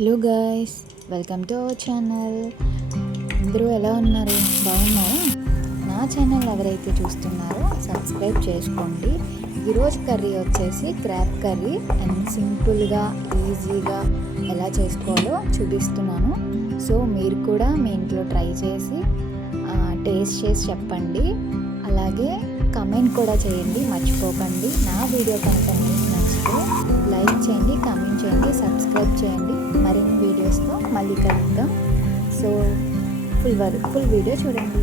Hello guys, welcome to our channel. అందరూ ఎలా ఉన్నారు? బాగున్నారా? నా ఛానల్ ఎవరైతే చూస్తున్నారో సబ్స్క్రైబ్ చేసుకోండి. ఈరోజు కర్రీ వచ్చేసి క్రాబ్ కర్రీ అండ్ సింపుల్గా ఈజీగా ఎలా చేసుకోవాలో చూపిస్తున్నాను. సో మీరు కూడా మీ ఇంట్లో ట్రై చేసి టేస్ట్ చేసి చెప్పండి. అలాగే కమెంట్ కూడా చేయండి, మర్చిపోకండి. నా వీడియో కనుక మీకు నచ్చితే లైక్ చేయండి, కామెంట్ చేయండి, సబ్స్క్రైబ్ చేయండి. మరిన్ని వీడియోస్తో మళ్ళీ కలుద్దాం. సో ఫుల్ వీడియో చూడండి.